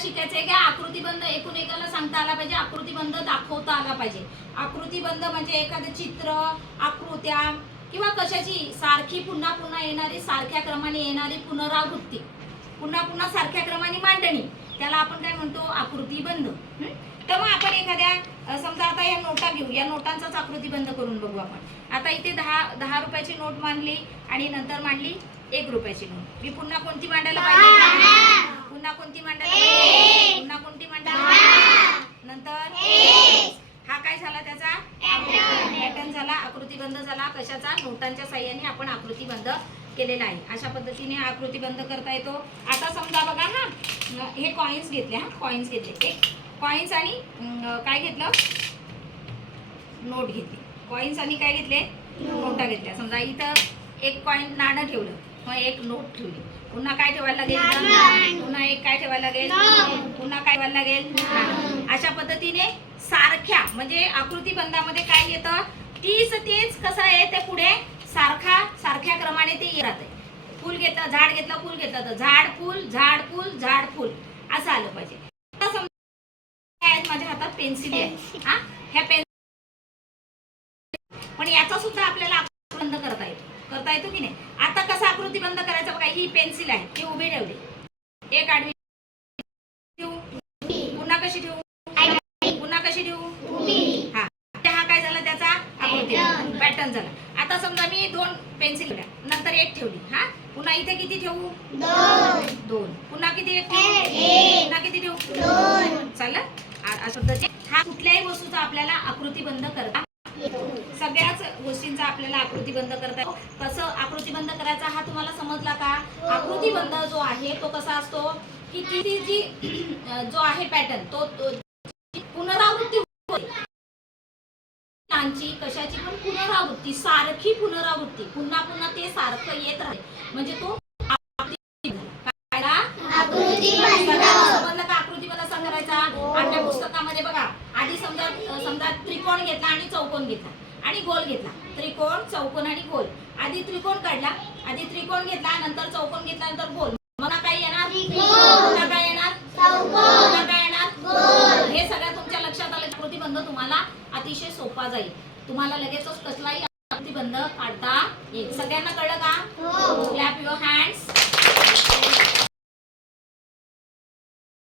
शिकायचंय की आकृतीबंध एकूण एकाला सांगता आला पाहिजे, आकृतीबंध दाखवता आला पाहिजे. आकृतीबंध म्हणजे एखादं चित्र, आकृत्या किंवा कशाची सारखी पुन्हा पुन्हा येणारी, सारख्या क्रमाने येणारी पुनरावृत्ती, पुन्हा पुन्हा सारख्या क्रमाने मांडणी, त्याला आपण काय म्हणतो? आकृतीबंध. तर मग आपण एखाद्या समजा आता या नोटा घेऊ, या नोटांचाच आकृतीबंध करून बघू आपण. आता इथे 10 रुपयाची नोट मांडली आणि नंतर मांडली 1 रुपयाची नोट. मी पुन्हा कोणती मांडायला पाहिजे? पुन्हा कोणती मांडायला पाहिजे? पुन्हा कोणती मांडायला पाहिजे? नंतर हा काय झाला? त्याचा पॅटर्न झाला, आकृतीबंध झाला. कशाचा? नोटांच्या साह्याने आपण आकृतीबंध केलेला आहे. अशा पद्धतीने आकृतीबंध करता येतो. आता समजा बघा, हे कॉइन्स घेतले, कॉइन्स घेतले, एक कॉइन्स आणि काय घेतलं? नोट घेतली. कॉइन्स आणि काय घेतले? नोटा घेतल्या. समजा इथं एक कॉइन नाणं ठेवलं, मग एक नोट ठेवली. पुन्हा काय ठेवायला लागेल? पुन्हा एक काय ठेवायला लागेल? पुन्हा काय ठेवायला लागेल? अशा पद्धतीने सारख्या, म्हणजे आकृतीबंधामध्ये काय येतं? तेच कसं आहे ते पुढे सारख्या क्रमाने ते येत आहे. फूल घेतलं, झाड घेतलं, फूल घेतलं तर झाड फूल, झाड फूल, झाड फूल असं आलं पाहिजे. माझ्या हातात पेन्सिल आहे, ह्या पेन्सिल, पण याचा सुद्धा आपल्याला आकृतीबंध करता येतो की नाही? आता कसा आकृतीबंध करायचा बघा. ही पेन्सिल आहे, ती उभी ठेवली, एक आडवी ठेवू, पुन्हा कशी ठेवू, पुन्हा कशी ठेवू, हा काय झाला? त्याचा आकृतीबंध पॅटर्न झाला. आता समजा मी 2 पेन्सिल नंतर एक ठेवली, पुन्हा इथे किती ठेवू? 2. पुन्हा किती? एक ठेवू. पुन्हा किती ठेवू? 2. चालेल. अशा पद्धतीने हा कुठल्याही वस्तूचा आपल्याला आकृतीबंध करता येतो. सगळ्याच गोष्टींचा आपल्याला आकृतीबंध करता येतो. कसं आकृतीबंध करायचा हा तुम्हाला समजला का? आकृतीबंध जो आहे तो कसा असतो की ती जो आहे पॅटर्न तो पुनरावृत्ती होते. कशाची पण पुनरावृत्ती, सारखी पुनरावृत्ती, पुन्हा पुन्हा ते सारखं येत राहते, म्हणजे तो आपल्या पुस्तकामध्ये बघा, आधी समजा त्रिकोण घेतला आणि चौकोन घेतला आणि गोल घेतला. त्रिकोण, चौकोन आणि गोल. आधी त्रिकोण काढला, आधी त्रिकोण घेतला, नंतर चौकोन घेतला, नंतर गोल. मग काय येणार? पुन्हा काय येणार? पुन्हा काय येणार? गोल. हे सगळं तुमच्या लक्षात आलं. आकृतीबंध तुम्हाला अतिशय सोपा जाईल. तुम्हाला लगेचच कसलाही आकृतीबंध काढता येईल. सगळ्यांना कळलं का? Clap your hands.